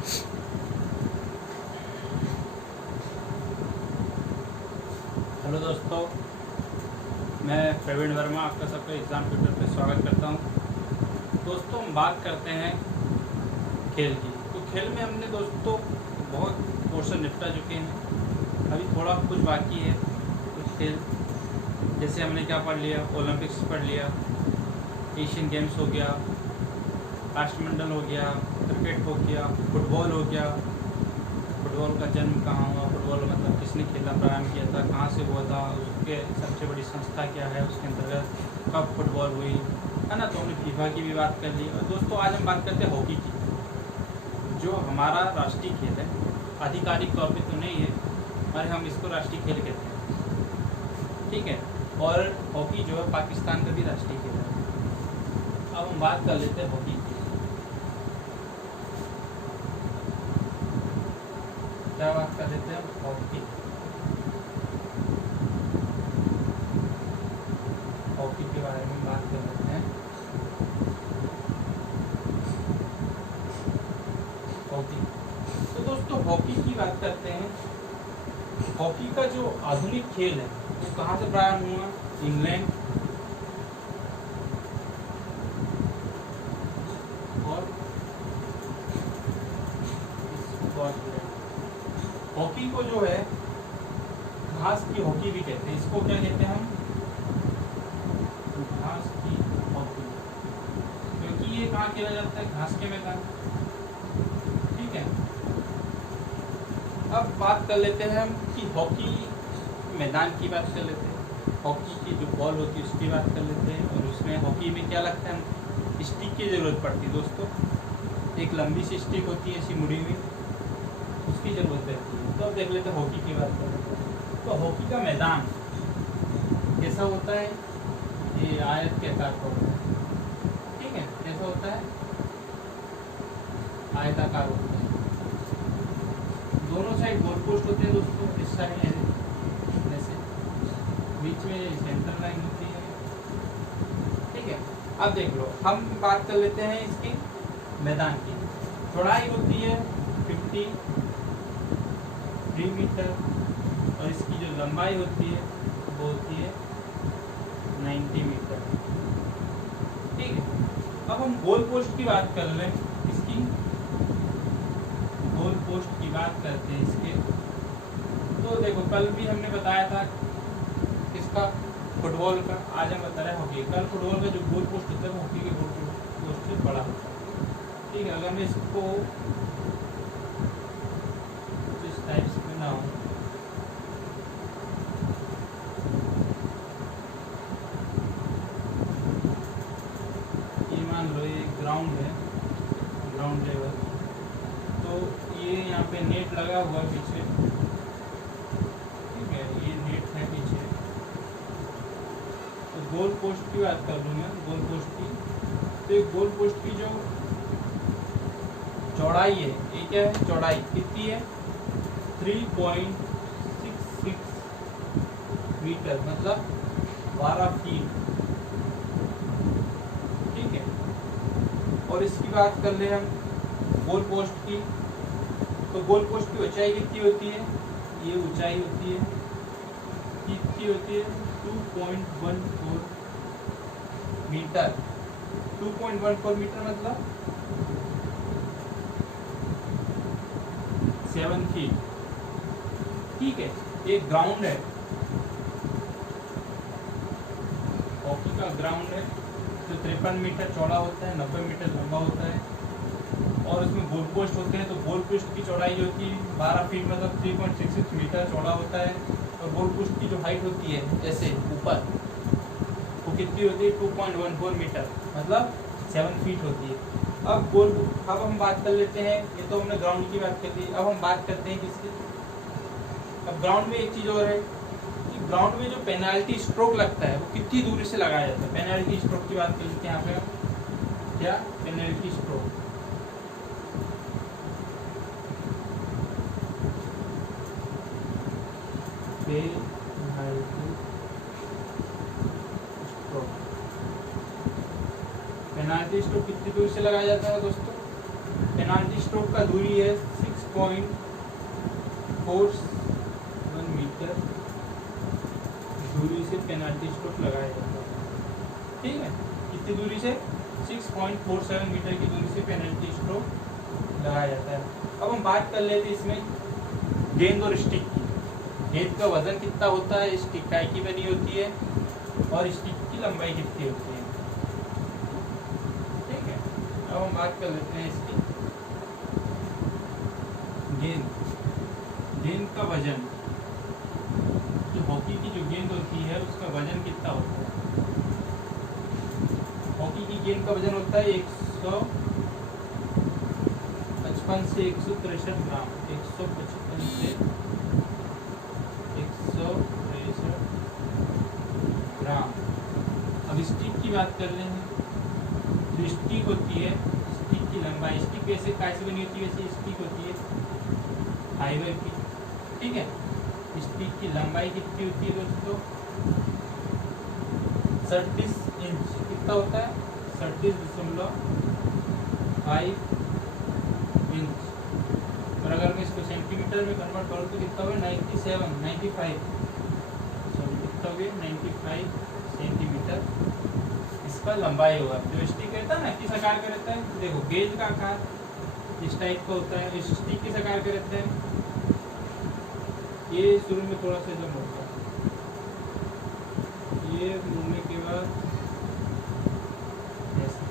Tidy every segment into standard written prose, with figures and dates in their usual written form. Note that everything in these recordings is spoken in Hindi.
हेलो दोस्तों, मैं प्रवीण वर्मा आपका सबका एग्ज़ाम ट्यूटर पे स्वागत करता हूं। दोस्तों, हम बात करते हैं खेल की। तो खेल में हमने दोस्तों बहुत पोर्शन निपटा चुके हैं, अभी थोड़ा कुछ बाकी है। कुछ खेल जैसे हमने क्या पढ़ लिया, ओलंपिक्स पढ़ लिया, एशियन गेम्स हो गया, राष्ट्रमंडल हो गया, क्रिकेट हो गया, फुटबॉल हो गया। फुटबॉल का जन्म कहाँ हुआ, फुटबॉल मतलब किसने खेलना प्रारंभ किया था, कहाँ से हुआ था, उसके सबसे बड़ी संस्था क्या है, उसके अंतर्गत कब फुटबॉल हुई, है ना। तो हमने फीफा की भी बात कर ली। और दोस्तों, आज हम बात करते हैं हॉकी की, जो हमारा राष्ट्रीय खेल है। आधिकारिक तौर पे तो नहीं है, पर हम इसको राष्ट्रीय खेल कहते हैं, ठीक है। और हॉकी जो है पाकिस्तान का भी राष्ट्रीय खेल है। अब हम बात कर लेते हैं हॉकी की। क्या बात कर लेते हैं हॉकी। हॉकी के बारे में बात कर लेते हैं। हॉकी, तो दोस्तों हॉकी की बात करते हैं। हॉकी का जो आधुनिक खेल है वो कहाँ से प्रारंभ हुआ? इंग्लैंड और हॉकी को जो है घास की हॉकी भी कहते हैं। इसको क्या कहते हैं हम? घास की हॉकी, क्योंकि ये कहाँ खेला जाता है? घास के मैदान, ठीक है। अब बात कर लेते हैं हम कि हॉकी मैदान की बात कर लेते हैं। हॉकी की जो बॉल होती है उसकी बात कर लेते हैं। और उसमें हॉकी में क्या लगता है? स्टिक की ज़रूरत पड़ती है दोस्तों। एक लंबी सी स्टिक होती है ऐसी मुड़ी हुई, उसकी ज़रूरत रहती है। तो अब देख लेते हैं हॉकी की बात कर लेते हैं। तो हॉकी का मैदान कैसा होता है? ये आयत के आकार का होता है, ठीक है। कैसा होता है? आयताकार होता है। दोनों साइड गोल पोस्ट होते हैं दोस्तों। इस साइड जैसे बीच में सेंटर लाइन होती है, ठीक है। अब देख लो, हम बात कर लेते हैं इसकी मैदान की। चौड़ाई होती है 53 मीटर और इसकी जो लंबाई होती है वो होती है 90 मीटर, ठीक है। अब हम गोल पोस्ट की बात कर लें। इसकी गोल पोस्ट की बात करते हैं इसके। तो देखो, कल भी हमने बताया था किसका? फुटबॉल का। आज हम बता रहे हैं हॉकी। कल फुटबॉल का जो गोल पोस्ट होता है वो हॉकी के गोल पोस्ट से बड़ा होता है, ठीक है। अगर मैं इसको इस टाइप से बनाऊं, ये मान लो ये ग्राउंड है, ग्राउंड लेवल। तो ये यहाँ पे नेट लगा हुआ पीछे, ठीक है। ये नेट है पीछे। तो गोल पोस्ट की बात कर लूँ मैं, गोल पोस्ट की। तो एक गोल पोस्ट की जो चौड़ाई है, ये क्या है? चौड़ाई कितनी है? 3.66 मीटर, मतलब 12 फीट, ठीक है। और इसकी बात कर ले हम गोल पोस्ट की। तो गोल पोस्ट की ऊंचाई कितनी होती है? ये ऊंचाई होती है, कितनी होती है? 2.14 मीटर। 2.14 मीटर मतलब 7 फीट, ठीक है। एक ग्राउंड है, हॉकी का ग्राउंड है जो 53 मीटर चौड़ा होता है, 90 मीटर लंबा होता है। और उसमें गोल पोस्ट होते हैं। तो गोल पोस्ट की चौड़ाई जो होती है 12 फीट, मतलब 3.66 मीटर चौड़ा होता है। और गोल पोस्ट की जो हाइट होती है ऐसे ऊपर, वो कितनी होती है? 2.14 मीटर, मतलब 7 फीट होती है। अब हम बात कर लेते हैं, ये तो हमने ग्राउंड की बात कर दी। अब हम बात करते हैं किसकी? अब ग्राउंड में एक चीज़ और है कि ग्राउंड में जो पेनाल्टी स्ट्रोक लगता है वो कितनी दूरी से लगाया जाता है। पेनाल्टी स्ट्रोक की बात कर लेते हैं यहाँ पे। क्या? Penalty stroke. पेनाल्टी स्ट्रोक कितनी दूर से लगाया जाता है दोस्तों? पेनाल्टी स्ट्रोक का दूरी है 6.41 मीटर दूरी से पेनाल्टी स्ट्रोक लगाया जाता है। ठीक है, कितनी दूरी से? 6.47 मीटर की दूरी से पेनल्टी स्ट्रोक लगाया जाता है। अब हम बात कर लेते हैं इसमें गेंद और स्टिक की। गेंद का वजन कितना होता है, स्टिक काय की बनी होती है और स्टिक की लंबाई कितनी होती है। ठीक है, अब हम बात कर लेते हैं इसकी गेंद का वजन। जो हॉकी की जो गेंद होती है उसका वजन कितना होता है? हॉकी की गेंद का वजन होता है 155 से 163 ग्राम। 155 से 163 ग्राम। अब स्टिक की बात कर रहे हैं। जो स्टिक होती है, स्टिक की लंबाई, स्टिक कैसे कैसे बनी होती है? वैसे स्टिक होती है फाइबर की। ठीक है, स्टिक की लंबाई कितनी होती है दोस्तों? 37 इंच। कितना होता है? 37.5 इंच। और अगर मैं इसको सेंटीमीटर में कन्वर्ट करूँ तो कितना होगा? 95 सेंटीमीटर इसका लंबाई होगा। जो स्टिक रहता है ना, किस आकार का रहता है? देखो, गेंद का आकार इस टाइप का होता है। इस स्टिक किस आकार का रहता है? ये शुरू में थोड़ा सा जम होता है, ये मुड़ने के बाद ऐसा।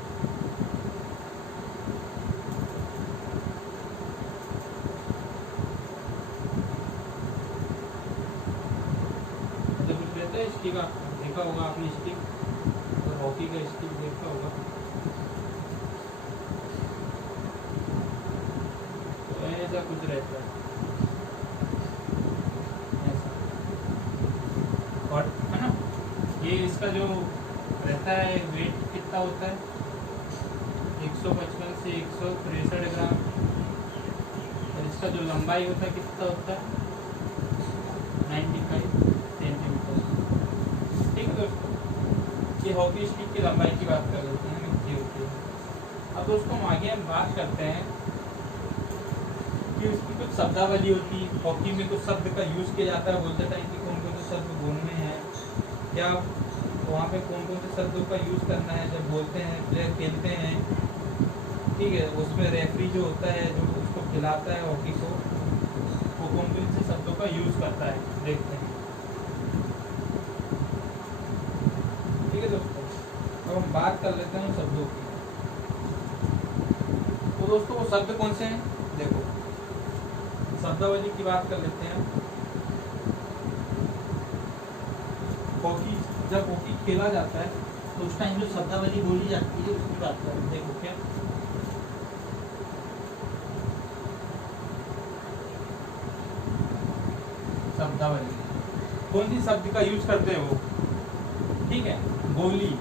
मतलब कुछ रहता है स्टिक का, देखा होगा आपने स्टिक, और हॉकी का स्टिक देखा होगा। तो ऐसा कुछ रहता है ऐसा, और है ना, ये इसका जो रहता है वेट कितना होता है? 155 से 163 ग्राम। और इसका जो लंबाई होता है कितना होता है? 95 सेंटीमीटर। ठीक है दोस्तों, ये हॉकी स्टिक की लंबाई की बात कर लेते हैं कितनी होती है। अब दोस्तों हम आगे बात करते हैं कि उसकी कुछ शब्दावली होती है। हॉकी में कुछ शब्द का यूज़ किया जाता है बोलते टाइम कि कौन कौन से शब्द बोलने हैं, क्या वहाँ पे कौन कौन से शब्दों का यूज़ करना है जब बोलते हैं, प्लेयर खेलते हैं। ठीक है, उसमें रेफरी जो होता है, जो उसको खिलाता है हॉकी को, वो कौन कौन से शब्दों का यूज़ करता है, देखते हैं। ठीक है दोस्तों, अब हम बात कर लेते हैं शब्दों की। तो दोस्तों वो शब्द कौन से हैं? देखो, शब्दावली की बात कर लेते हैं। हॉकी, जब हॉकी खेला जाता है तो उस टाइम जो शब्दावली बोली जाती है उसकी बात करें। देखो क्या, शब्दावली कौन सी शब्द का यूज करते हैं वो? ठीक है, गोली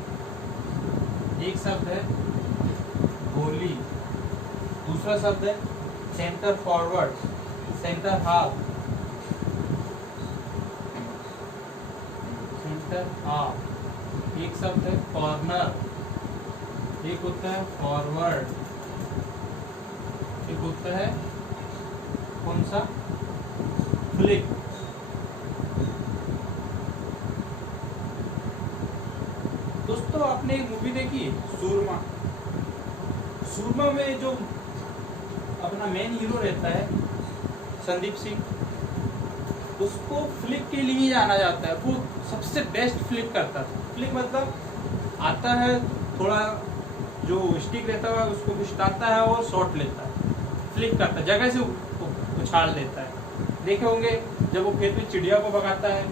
एक शब्द है, गोली। दूसरा शब्द है centre forward, centre half, centre half. एक शब्द है कॉर्नर, एक होता है फॉरवर्ड, एक होता है कौन सा? फ्लिक। दोस्तों आपने एक मूवी देखी सूरमा? सूरमा में जो अपना मेन हीरो रहता है संदीप सिंह, उसको फ्लिक के लिए जाना जाता है। वो सबसे बेस्ट फ्लिक करता था। फ्लिक मतलब आता है, थोड़ा जो स्टिक रहता है उसको घुटाता है और शॉट लेता है, फ्लिक करता है, जगह से उछाल देता है। देखे होंगे जब वो खेत में चिड़िया को भगाता है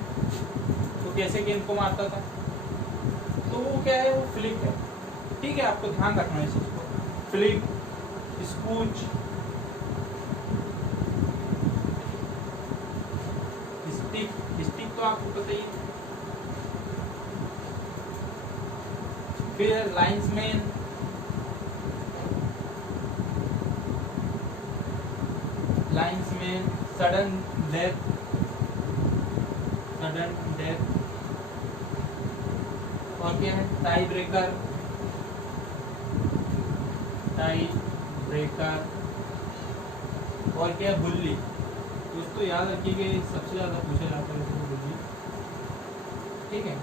तो कैसे गेंद को मारता था, तो वो क्या है? वो फ्लिक है। ठीक है, आपको ध्यान रखना है इस चीज को। फ्लिक, स्कूच, स्टिक, स्टिक तो आपको पता ही है। फिर linesman, linesman, sudden death, sudden death. और क्या है? Tie breaker, tie breaker. और क्या है बुल्ली। दोस्तों याद रखिएगा सबसे ज़्यादा पूछा जाता है बुल्ली, ठीक है।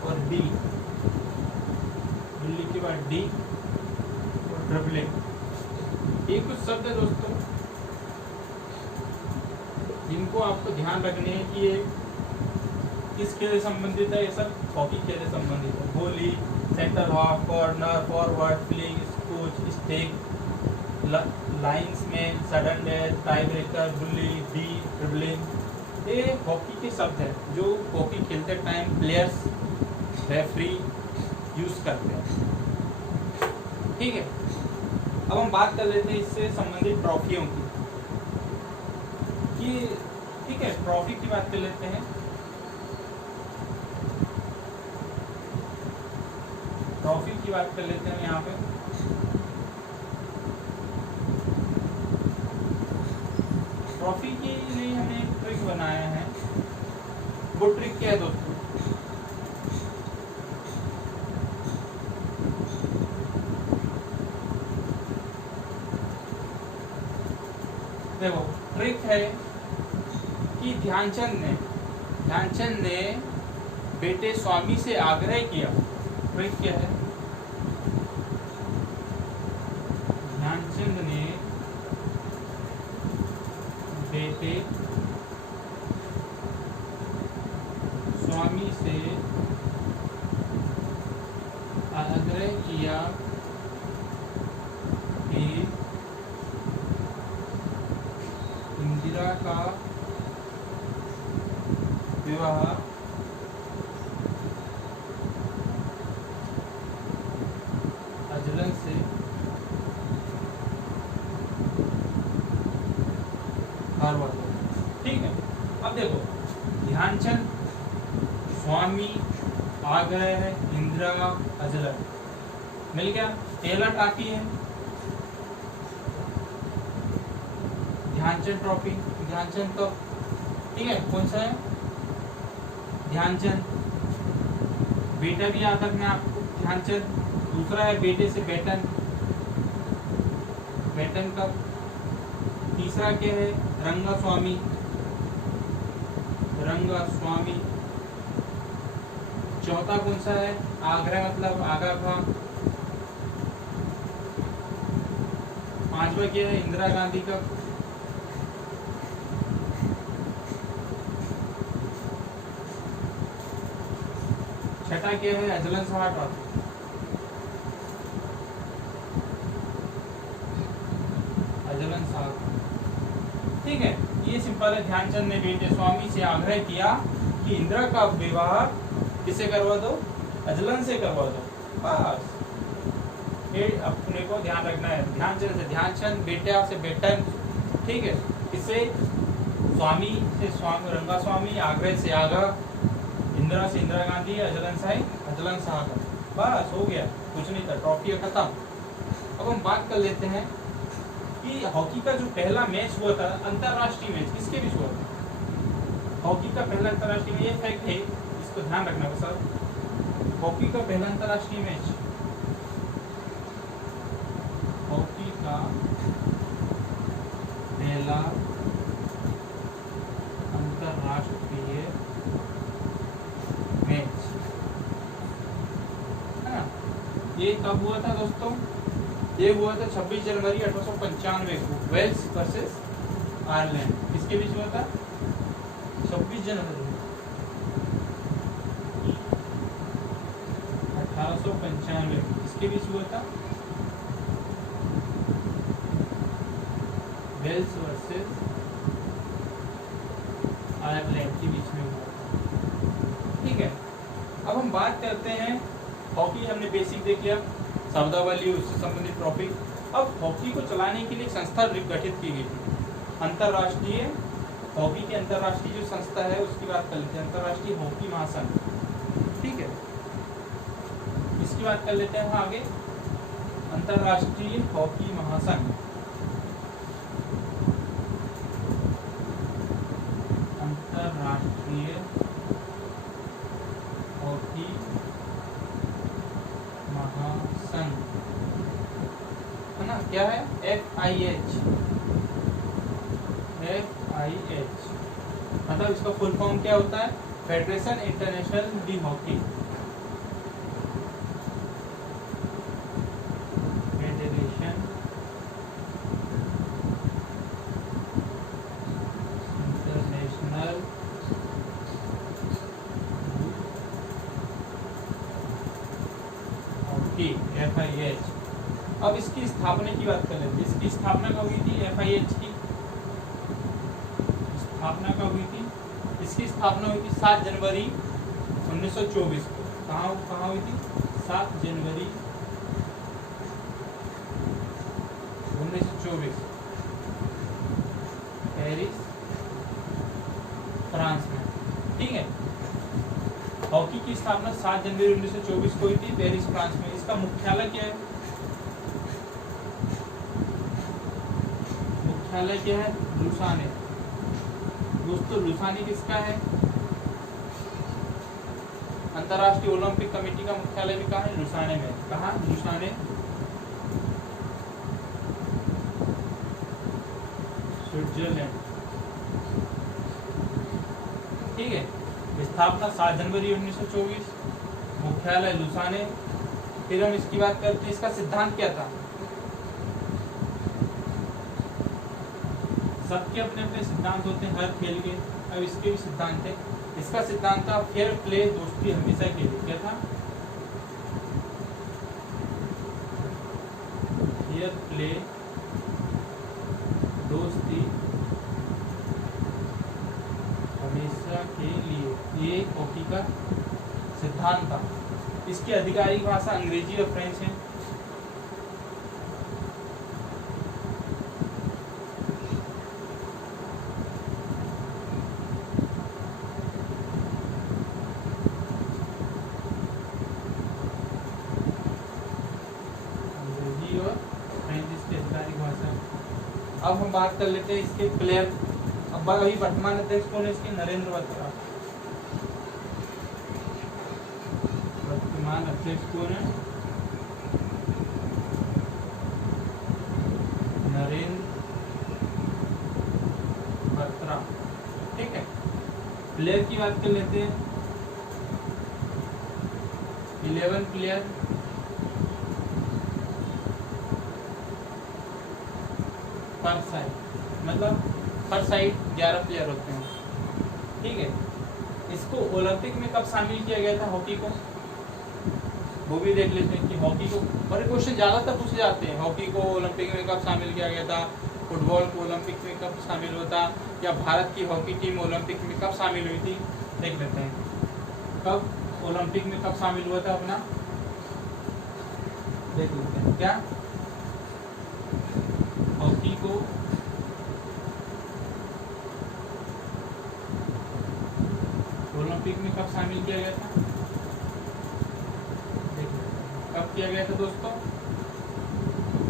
और डी, बुल्ली के बाद डी और ड्रिबलिंग, ये कुछ शब्द है दोस्तों जिनको आपको ध्यान रखने हैं कि ये किस खेल से संबंधित है। ये सब हॉकी खेल से संबंधित है। Goalie, centre half, corner, forward, flick, scoop, stick, linesman, sudden death, tie breaker, bully, D, dribbling, ये हॉकी के शब्द हैं जो हॉकी खेलते टाइम प्लेयर्स, रेफरी यूज करते हैं, ठीक है। अब हम बात कर लेते हैं इससे संबंधित ट्रॉफियों की, कि ठीक है ट्रॉफी की बात कर लेते हैं। ट्रॉफी की बात कर लेते हैं यहाँ पे। ट्रॉफी के लिए हमने एक ट्रिक बनाया है। वो ट्रिक क्या है दोस्तों, देखो ट्रिक है कि ध्यानचंद ने बेटे स्वामी से आग्रह किया। ट्रिक क्या है, ध्यानचंद ने बेटे स्वामी से आग्रह किया कि इंदिरा का विवाह अजलन से करवा दो, ठीक है। अब देखो ध्यानचंद, स्वामी, आग्रह, इंदिरा, अजलन, मिल गया। पहला ट्रॉफी है ध्यानचंद ट्रॉफी, ध्यानचंद कप, ठीक है। कौन सा है, ध्यानचंद। बेटा भी याद रखना आपको, ध्यानचंद। दूसरा है बेटे से बैटन, बैटन कप। तीसरा क्या है, रंगास्वामी, रंगास्वामी। चौथा कौन सा है, आगरा मतलब आगा था। पांचवा क्या है, इंदिरा गांधी कप। छठा क्या है, Azlan Shah trophy. Azlan Shah, ठीक है। ये सिंपल है। ध्यानचंद ने बेटे स्वामी से आग्रह किया कि इंदिरा का विवाह किसे करवा दो, अजलन से करवा दो, बस। ये अपने को ध्यान रखना है। ध्यानचंद से ध्यानचंद, बेटा से बेटन, ठीक है। इससे स्वामी से स्वामी, रंगास्वामी, आग्रह से आगा, इंदिरा से इंदिरा गांधी, अजलन शाह, बस हो गया, कुछ नहीं था। ट्रॉफी खत्म। अब हम बात कर लेते हैं कि हॉकी का जो पहला मैच हुआ था, अंतरराष्ट्रीय मैच, किसके बीच हुआ था। हॉकी का पहला अंतरराष्ट्रीय मैच, ये फैक्ट है, इसको ध्यान रखना सर। हॉकी का पहला अंतरराष्ट्रीय मैच, हॉकी का पहला अंतरराष्ट्रीय मैच है ना, ये कब हुआ था दोस्तों, ये हुआ था 26 जनवरी 1895 को, वेल्स वर्सेस आयरलैंड। किसके बीच हुआ था, 26 जनवरी 1895, किसके बीच हुआ था, वेल्स वर्सेस आयरलैंड के बीच में हुआ था, ठीक है। अब हम बात करते हैं, हॉकी हमने बेसिक देख लिया, शब्दावली, उससे संबंधित ट्रॉफी। अब हॉकी को चलाने के लिए एक संस्था गठित की गई थी, अंतरराष्ट्रीय हॉकी की अंतरराष्ट्रीय जो संस्था है उसकी बात कर लेते हैं, अंतरराष्ट्रीय हॉकी महासंघ, ठीक है। इसकी बात कर लेते हैं आगे, अंतरराष्ट्रीय हॉकी महासंघ। अंतरराष्ट्रीय हॉकी महासंघ है ना, क्या है, FIH, FIH मतलब इसका फुल फॉर्म क्या होता है? Federation international D hockey. Federation international hockey FIH। अब इसकी स्थापना की बात कर लेते हैं। इसकी स्थापना कब हुई थी? FIH की स्थापना कब हुई थी? इसकी स्थापना हुई थी 7 जनवरी 1924 को। कहाँ हुई थी? 7 जनवरी 1924 पेरिस फ्रांस में। ठीक है, हॉकी की स्थापना 7 जनवरी 1924 को हुई थी पेरिस फ्रांस में। इसका मुख्यालय क्या है? मुख्यालय क्या है? लुसाने। दोस्तों लुसाने किसका है? अंतर्राष्ट्रीय ओलंपिक कमेटी का मुख्यालय भी कहाँ है? लुसाने में। कहाँ? Lausanne, Switzerland. ठीक है, स्थापना 7 जनवरी 1924, मुख्यालय लुसाने। फिर हम इसकी बात करते हैं, इसका सिद्धांत क्या था? सबके अपने अपने सिद्धांत होते हैं हर खेल के। अब इसके भी सिद्धांत है। इसका सिद्धांत था फेयर प्ले, दोस्ती हमेशा के लिए। क्या था? फेयर प्ले, दोस्ती हमेशा के लिए, ये हॉकी का सिद्धांत था। इसकी आधिकारिक भाषा अंग्रेजी और फ्रेंच है। अब हम बात कर लेते हैं इसके प्लेयर। अब अभी वर्तमान अध्यक्ष कौन है इसके? नरेंद्र बत्रा। वर्तमान अध्यक्ष कौन है? नरेंद्र बत्रा। ठीक है, प्लेयर की बात कर लेते हैं। 11 प्लेयर पर साइड, मतलब हर साइड 11 प्लेयर होते हैं। ठीक है, इसको ओलंपिक में कब शामिल किया गया था हॉकी को? वो भी देख लेते हैं कि हॉकी को, बड़े क्वेश्चन ज़्यादातर पूछे जाते हैं। हॉकी को ओलंपिक में कब शामिल किया गया था? फुटबॉल को ओलंपिक में कब शामिल होता? या भारत की हॉकी टीम ओलंपिक में कब शामिल हुई थी? देख लेते हैं कब ओलंपिक में कब शामिल हुआ था अपना, देख लेते हैं। क्या हॉकी को ओलंपिक में कब शामिल किया गया था? कब किया गया था दोस्तों?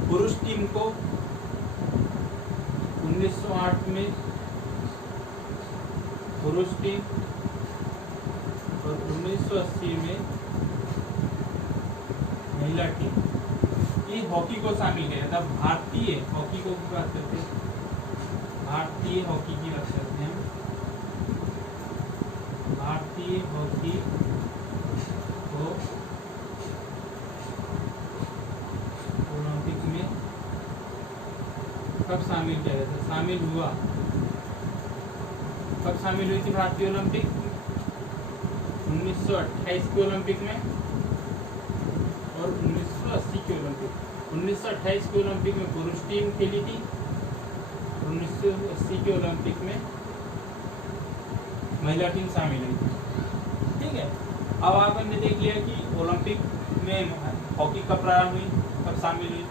पुरुष टीम को 1908 में पुरुष टीम और 1980 में महिला टीम, ये हॉकी को शामिल किया था। भारतीय हॉकी को की बात करते हैं, भारतीय हॉकी की बात करते हैं। भारतीय हॉकी को ओलंपिक में कब शामिल किया गया था? शामिल हुआ, कब शामिल हुई थी भारतीय ओलंपिक? 1928 के ओलंपिक में और 1980 के ओलंपिक। 1928 के ओलंपिक में पुरुष टीम खेली थी, 1980 के ओलंपिक में महिला टीम शामिल हुई थी। ठीक है, अब आपने देख लिया कि ओलंपिक में हॉकी कब प्रारंभ हुई, कब शामिल हुई,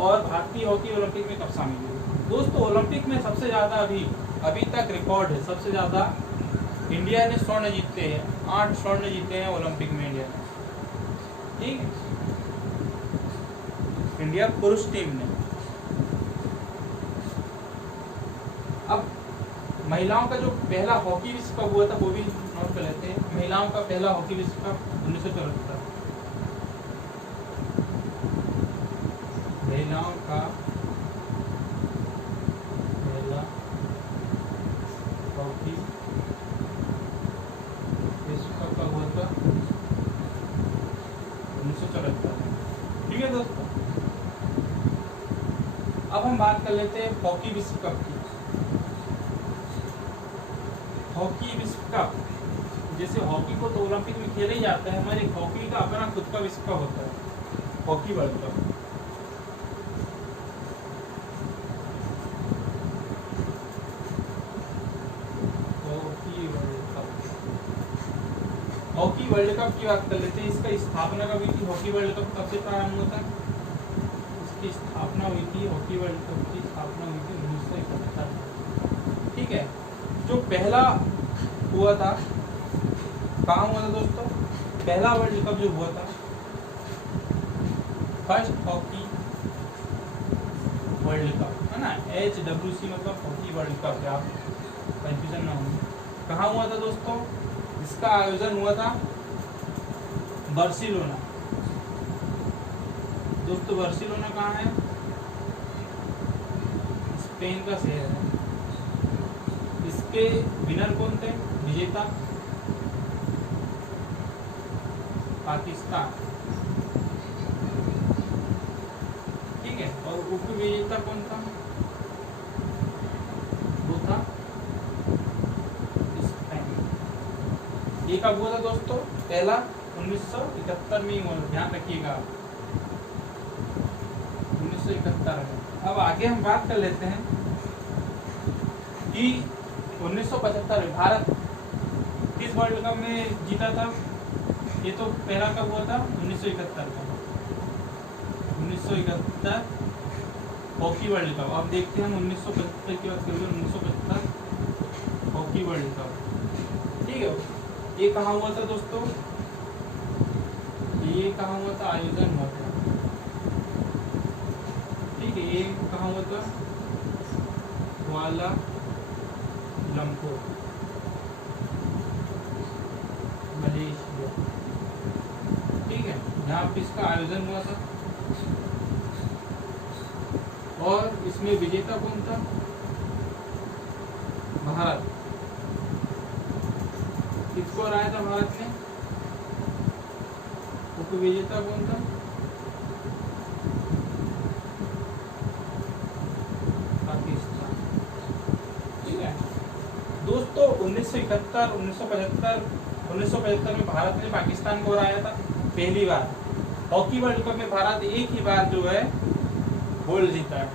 और भारतीय हॉकी ओलंपिक में कब शामिल हुई। दोस्तों ओलंपिक में सबसे ज़्यादा अभी तक रिकॉर्ड है, सबसे ज़्यादा इंडिया ने स्वर्ण जीते हैं। 8 स्वर्ण जीते हैं ओलंपिक में इंडिया ने। ठीक है, इंडिया पुरुष टीम ने। अब महिलाओं का जो पहला हॉकी विश्व कप हुआ था वो भी नोट कर लेते हैं। महिलाओं का पहला हॉकी विश्व कप 1974। महिलाओं का अब हम बात कर लेते हैं हॉकी विश्व कप की। हॉकी विश्व कप, जैसे हॉकी को तो ओलंपिक में खेला ही जाता है, हमारे हॉकी का अपना खुद का विश्व कप होता है, hockey world cup. Hockey world cup की बात कर लेते हैं। इसका स्थापना कब हुई थी? हॉकी वर्ल्ड कप कब से प्रारंभ हुआ था? इसकी स्थापना हुई थी, हॉकी वर्ल्ड कप की स्थापना हुई थी 1971। ठीक है। जो पहला हुआ था, कहाँ हुआ था दोस्तों? पहला वर्ल्ड कप जो हुआ था, फर्स्ट हॉकी वर्ल्ड कप, है ना, HWC मतलब हॉकी वर्ल्ड कप, आप कंफ्यूजन ना हो। कहाँ हुआ था दोस्तों? इसका आयोजन हुआ था बार्सिलोना। दोस्तों बार्सिलोना कहाँ है? स्पेन का शहर है। इसके विनर कौन थे? विजेता पाकिस्तान, ठीक है। और उप विजेता कौन था? वो था स्पेन। ये कब हुआ था दोस्तों? पहला 1971 में ही हुआ, ध्यान रखिएगा, 1971 में। अब आगे हम बात कर लेते हैं कि 1975 में भारत किस वर्ल्ड कप में जीता था? ये तो पहला कब हुआ था? 1971 का, 1971 हॉकी वर्ल्ड कप। अब देखते हैं हम 1975 की बात करेंगे, 1975 हॉकी वर्ल्ड कप, ठीक है। ये कहाँ हुआ था दोस्तों? ये कहाँ हुआ था? आयोजन हुआ था, ठीक है। ये कहाँ हुआ था? कुआला लंपुर, मलेशिया, ठीक है, यहाँ पे इसका आयोजन हुआ था। और इसमें विजेता कौन था? भारत। किसको हराया था भारत ने? उप विजेता कौन था? पाकिस्तान, ठीक है। दोस्तों 1971, 1975, 1975 में भारत ने पाकिस्तान को हराया था पहली बार। हॉकी वर्ल्ड कप में भारत एक ही बार जो है गोल्ड जीता है,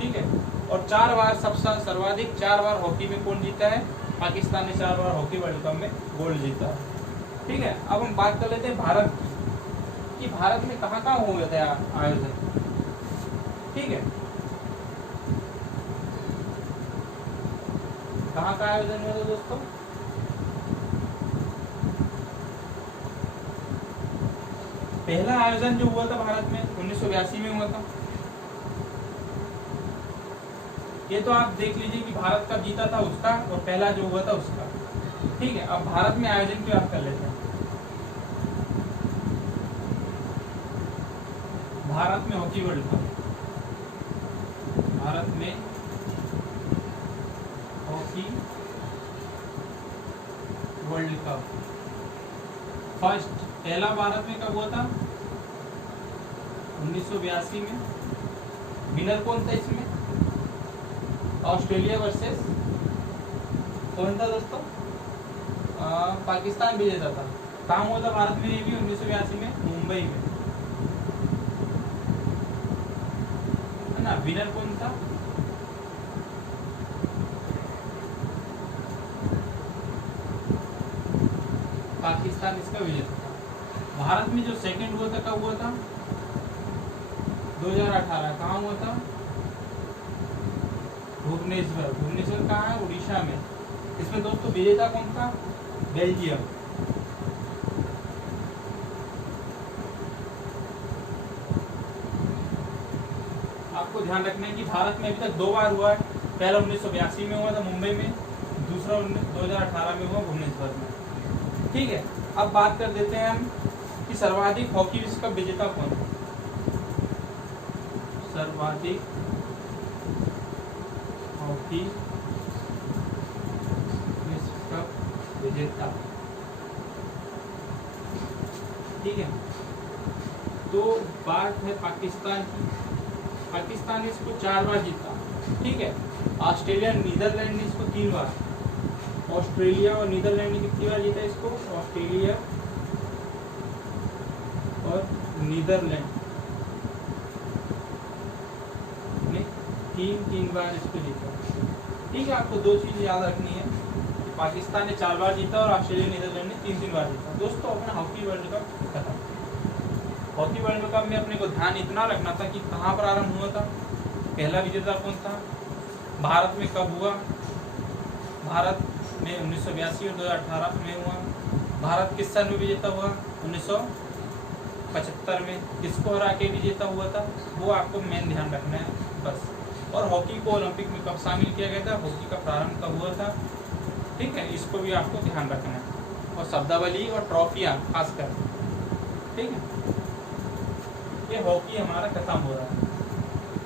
ठीक है। और 4 बार, सबसे सर्वाधिक 4 बार हॉकी में कौन जीता है? पाकिस्तान ने 4 बार हॉकी वर्ल्ड कप में गोल्ड जीता है, ठीक है। अब हम बात कर लेते हैं भारत की, कि भारत में कहाँ कहाँ हुआ था आयोजन, ठीक है। कहाँ का आयोजन हुआ था दोस्तों? पहला आयोजन जो हुआ था भारत में 1982 में हुआ था। ये तो आप देख लीजिए कि भारत कब जीता था उसका, और पहला जो हुआ था उसका, ठीक है। अब भारत में आयोजन की बात कर लेते हैं। भारत में हॉकी वर्ल्ड कप, भारत में हॉकी वर्ल्ड कप फर्स्ट, पहला भारत में कब हुआ था? 1982 में। विनर कौन था इसमें? ऑस्ट्रेलिया वर्सेस कौन था दोस्तों? पाकिस्तान विजेता था। कहाँ हुआ था भारत में? ये भी 1982 में, मुंबई में, है ना। विनर कौन था? पाकिस्तान इसका विजेता था। भारत में जो सेकंड हुआ था कब हुआ था? 2018। कहाँ हुआ था? भुवनेश्वर। भुवनेश्वर कहाँ है? उड़ीसा में। इसमें दोस्तों विजेता कौन था? बेल्जियम। आपको ध्यान रखना है कि भारत में अभी तक 2 बार हुआ है। पहला 1982 में हुआ था मुंबई में, दूसरा 2018 में हुआ भुवनेश्वर में, ठीक है। अब बात कर देते हैं हम कि सर्वाधिक हॉकी विश्व कप विजेता कौन है? सर्वाधिक हॉकी विश्व कप विजेता, ठीक है। तो बात है पाकिस्तान की, पाकिस्तान ने इसको 4 बार जीता, ठीक है। ऑस्ट्रेलिया नीदरलैंड ने इसको 3 बार, ऑस्ट्रेलिया और नीदरलैंड ने कितनी बार जीता इसको, ऑस्ट्रेलिया और नीदरलैंड ने 3 बार इसको जीता, ठीक है। आपको 2 चीज़ याद रखनी है कि पाकिस्तान ने 4 बार जीता और ऑस्ट्रेलिया नीदरलैंड ने 3 बार जीता। दोस्तों अपना हॉकी वर्ल्ड कप खत्म। हॉकी वर्ल्ड कप में अपने को ध्यान इतना रखना था कि कहाँ प्रारंभ हुआ था, पहला विजेता कौन था, भारत में कब हुआ, भारत में 1982 और 2018 में हुआ, भारत किस सन में विजेता हुआ, 1975 में, किसको हरा के विजेता हुआ था, वो आपको मेन ध्यान रखना है बस। और हॉकी को ओलंपिक में कब शामिल किया गया था, हॉकी का प्रारंभ कब हुआ था, ठीक है, इसको भी आपको ध्यान रखना है। और शब्दावली और ट्रॉफियाँ खासकर, ठीक है। ये हॉकी हमारा खत्म हो रहा है।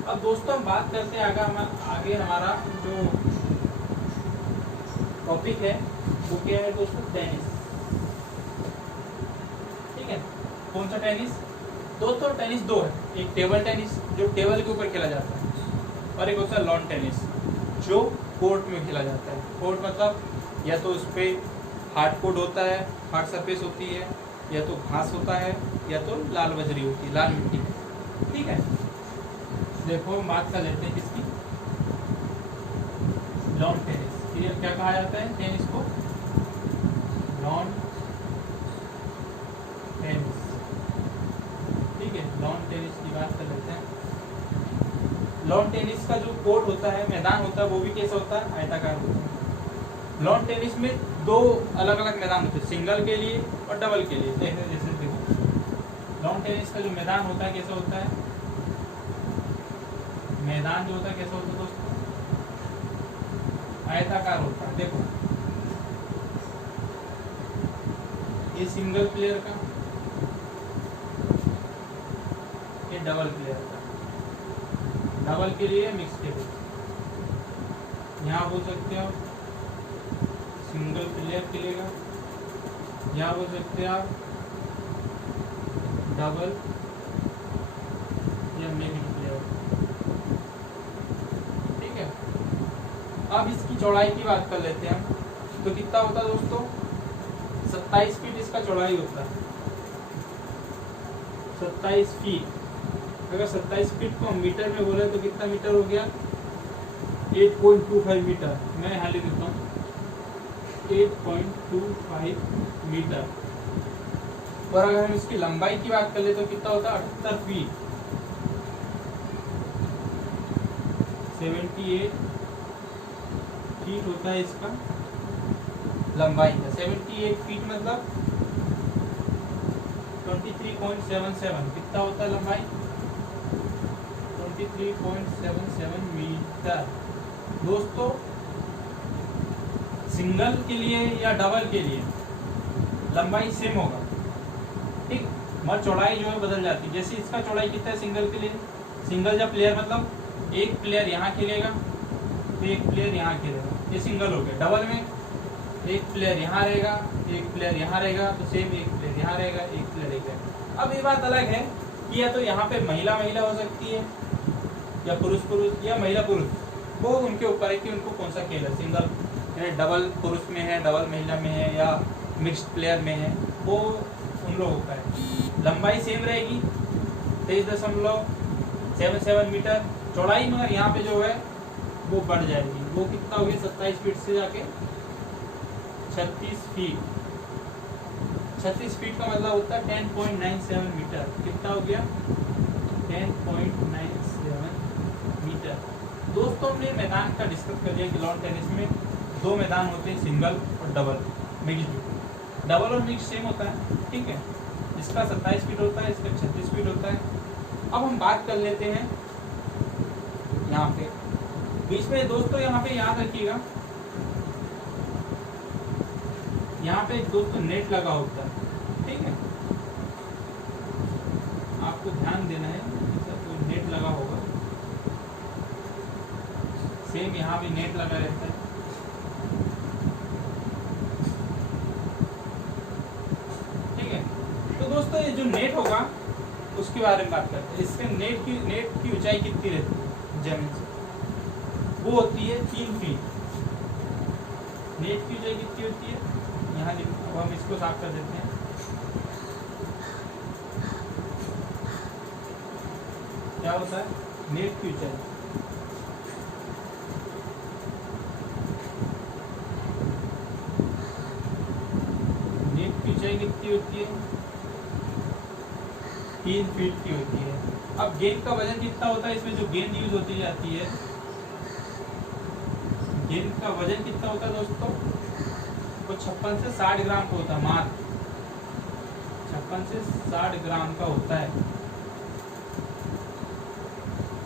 अब दोस्तों हम बात करते हैं आगे हमारा जो टॉपिक है वो क्या है दोस्तों, टेनिस, ठीक है। कौन सा टेनिस दोस्तों, टेनिस 2 है, एक टेबल टेनिस जो टेबल के ऊपर खेला जाता है, और एक होता है लॉन टेनिस जो कोर्ट में खेला जाता है। कोर्ट मतलब या तो उस पर हार्ड कोर्ट होता है, हार्ड सरफेस होती है, या तो घास होता है, या तो लाल बजरी होती है, लाल मिट्टी, ठीक है। देखो हम बात कर लेते हैं किसकी, लॉन टेनिस। क्लियर, क्या कहा जाता है टेनिस को, लॉन टेनिस, ठीक है। लॉन टेनिस की बात कर लेते हैं। लॉन टेनिस का जो कोर्ट होता है, मैदान होता है, वो भी कैसा होता है, आयताकार होता है। लॉन टेनिस में 2 अलग अलग मैदान होते हैं, सिंगल के लिए और डबल के लिए। जैसे देखो लॉन टेनिस का जो मैदान होता है कैसा होता है, मैदान जो होता है कैसा होता है दोस्तों, आयताकार होता है। देखो ये सिंगल प्लेयर का, ये डबल प्लेयर का, डबल के लिए मिक्स टेबल, यहाँ बोल सकते हो सिंगल प्लेयर खेलेगा, यहाँ बोल सकते हैं आप डबल या मिक्स प्लेयर, ठीक है। अब इसकी चौड़ाई की बात कर लेते हैं हम, तो कितना होता है दोस्तों, 27 फीट इसका चौड़ाई होता है, 27 फीट। अगर 27 फीट को हम मीटर में बोले तो कितना मीटर हो गया, 8.25 मीटर। मैं यहाँ लिख देता हूँ 8.25 मीटर। और अगर हम इसकी लंबाई की बात कर ले तो कितना होता है, 78 फीट, 78 फीट होता है इसका लंबाई का। 78 फीट मतलब 23.77, कितना होता है लंबाई, 23.77 मीटर। दोस्तों सिंगल के लिए या डबल के लिए लंबाई सेम होगा, ठीक, मगर चौड़ाई जो है बदल जाती है। जैसे इसका चौड़ाई कितना है सिंगल के लिए, सिंगल जब प्लेयर मतलब एक प्लेयर यहाँ खेलेगा तो एक प्लेयर यहाँ खेलेगा, ये सिंगल हो गया। डबल में एक प्लेयर यहाँ रहेगा, एक प्लेयर यहाँ रहेगा, तो सेम एक प्लेयर यहाँ रहेगा, एक प्लेयर रहेगा। अब ये बात अलग है कि या तो यहाँ पे महिला महिला हो सकती है, या पुरुष पुरुष, या महिला पुरुष, वो उनके ऊपर है कि उनको कौन सा खेल है, सिंगल डबल पुरुष में है, डबल महिला में है, या मिक्स्ड प्लेयर में है, वो उन लोगों का है। लंबाई सेम रहेगी 23.77 मीटर, चौड़ाई मगर यहाँ पे जो है वो बढ़ जाएगी, वो कितना हो गया 27 फीट से जाके 36 फीट। 36 फीट का मतलब होता है 10.97 मीटर, कितना हो गया 10.97 मीटर। दोस्तों हमने मैदान का डिस्कस कर लिया कि लॉन टेनिस में 2 मैदान होते हैं, सिंगल और डबल, मिक्स्ड। डबल और मिक्स सेम होता है, ठीक है। इसका 27 फीट होता है, इसका 36 फीट होता है। अब हम बात कर लेते हैं यहाँ पे बीच में, दोस्तों यहाँ पे याद रखिएगा, यहाँ पे दोस्तों नेट लगा होता है, ठीक है, आपको ध्यान देना है, तो नेट लगा होगा, सेम यहाँ भी नेट लगा रहता है, ठीक है। तो दोस्तों ये जो नेट होगा उसके बारे में बात करते हैं। इसके नेट की ऊंचाई कितनी रहती है जमीन से? वो होती है 3 फीट। नेट की ऊंचाई कितनी होती है? यहाँ अब हम इसको साफ कर देते हैं। क्या होता है नेट की ऊंचाई? नेट की ऊंचाई कितनी होती है? 3 फीट की होती है। अब गेंद का वजन कितना होता है? इसमें जो गेंद यूज होती जाती है, गेंद का वजन कितना होता है दोस्तों? वो 56 से 60 ग्राम का होता है, मात्र 56 से 60 ग्राम का होता है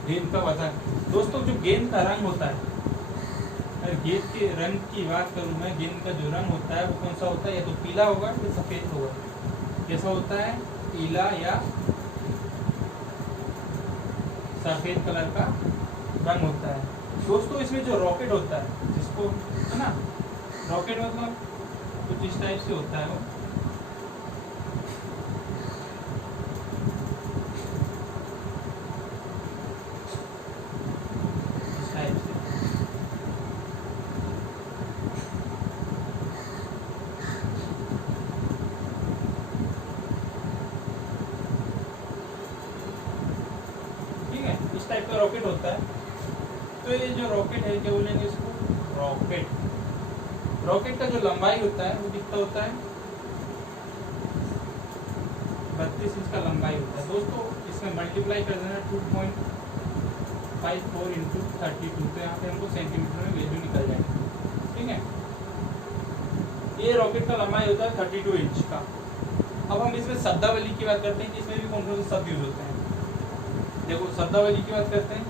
गेंद का वजन। दोस्तों जो गेंद का रंग होता है, अगर गेंद के रंग की बात करूं मैं, गेंद का जो रंग होता है वो कौन सा होता है? या तो पीला होगा या सफेद होगा। कैसा होता है? पीला या सफेद कलर का रंग होता है। दोस्तों इसमें जो रॉकेट होता है, जिसको है ना रॉकेट, मतलब कुछ इस टाइप से होता है वो। इस टाइप से ठीक है, इस टाइप का रॉकेट होता है। तो ये जो रॉकेट है, क्या बोलेंगे इसको? रॉकेट। रॉकेट का जो लंबाई होता है वो कितना होता है? 32 इंच का लंबाई होता है। दोस्तों इसमें मल्टीप्लाई कर देना 2.54 इंटू 32, तो यहाँ पे हमको सेंटीमीटर में वैल्यू निकल जाएगी। ठीक है, ये रॉकेट का लंबाई होता है 32 इंच का। अब हम इसमें शब्दावली की बात करते हैं कि इसमें भी कौन कौन से शब्द यूज होते हैं। देखो शब्दावली की बात करते हैं।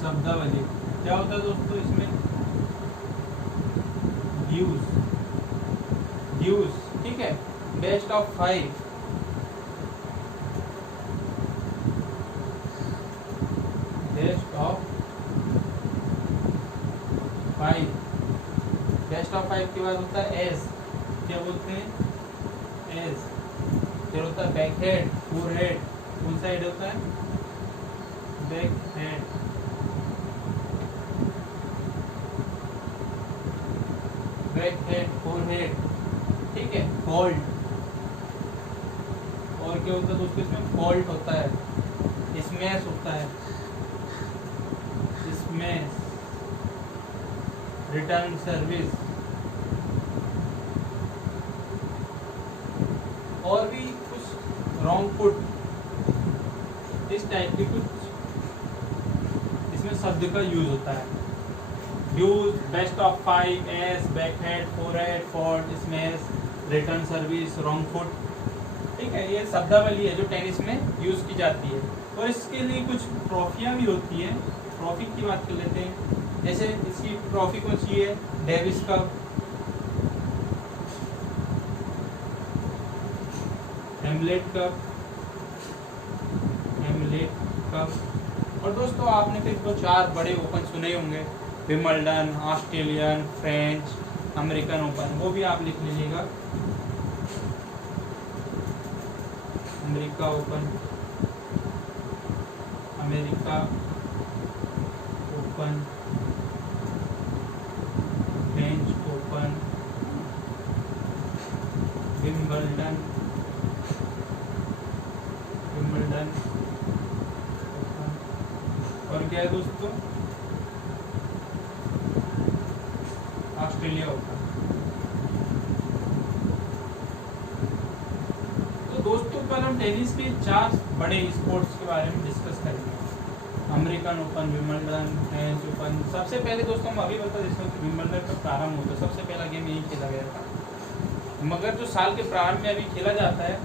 शब्दावली क्या होता है दोस्तों? इसमें यूज, ठीक है, best of 5, best of 5, best of 5 के बाद होता है एज। क्या बोलते हैं? एज। फिर होता है बैक हेड, फोर हेड। कौन सा हेड होता है? Back head. Back head, four head, ठीक है। फॉल्ट, और क्या होता है दोस्तों? इसमें फॉल्ट होता है, स्मैश होता है, स्मैश, रिटर्न सर्विस, और भी कुछ रॉन्ग फुट, इस टाइप के कुछ इसमें शब्द का यूज होता है। Use, best of 5, S, back head, four head, fault, smash, return service, wrong foot. ठीक है, ये शब्दावली है जो टेनिस में यूज की जाती है। और इसके लिए कुछ ट्रॉफियां भी होती हैं। ट्रॉफी की बात कर लेते हैं। जैसे इसकी ट्रॉफी कौन सी है? डेविस कप, हेमलेट कप, और दोस्तों आपने फिर तो 4 बड़े ओपन सुने होंगे, Wimbledon, Australian, French, American open, वो भी आप लिख लीजिएगा। America open, America open, French open, Wimbledon open, और क्या है दोस्तों? Australia open. तो दोस्तों पर हम टेनिस के 4 बड़े स्पोर्ट्स के बारे में डिस्कस करेंगे। American open, Wimbledon, French open. सबसे पहले दोस्तों हम अभी बता देते हैं कि विंबलडन का प्रारंभ होता है, सबसे पहला गेम यही खेला गया था। मगर जो साल के प्रारंभ में अभी खेला जाता है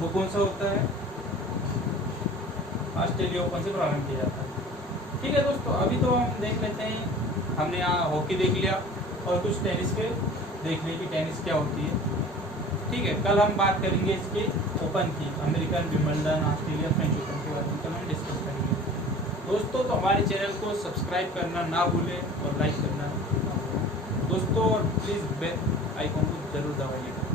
वो कौन सा होता है? ऑस्ट्रेलिया ओपन से प्रारंभ किया जाता है। ठीक है दोस्तों, अभी तो हम देख लेते हैं, हमने यहाँ हॉकी देख लिया और कुछ टेनिस के देख लिया कि टेनिस क्या होती है। ठीक है, कल हम बात करेंगे इसके ओपन की, American, Wimbledon, Australia, French open के बारे में कल हम डिस्कस करेंगे। दोस्तों तो हमारे चैनल को सब्सक्राइब करना ना भूलें और लाइक करना दोस्तों। और प्लीज़ बेल आइकॉन को जरूर दबाइएगा।